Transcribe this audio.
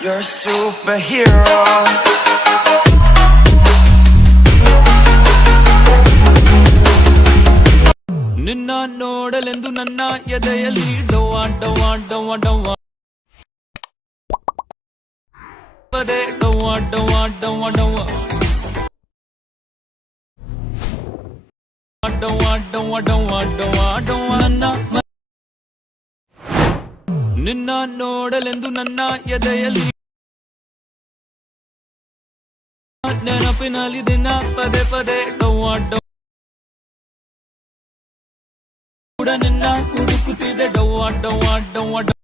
You're a superhero. ನಿನ್ನ ನೋಡಲೆಂದು ನನ್ನ ಎದೆಯಲ್ಲಿ ಡವ್ವ ಡವ್ವ ಡವ್ವ ಡವ್ವ ಪದೇ ಡವ್ವ ಡವ್ವ ಡವ್ವ ಡವ್ವ ಡವ್ವ ಡವ್ವ ಡವ್ವ ಡವ್ವ ಡವ್ವ ನಿನ್ನ ನೋಡಲೆಂದು ನನ್ನ ಎದೆಯಲ್ಲಿ ನೆನಪಿನಲ್ಲಿ ದಿನ ಪದೇ ಪದೇ ಡವ್ವ ಡವ್ವ ನಿನ್ನ ಹುಡುಕುತ್ತಿದೆ ಡವ್ವ ಡವ್ವ ಡವ್ವ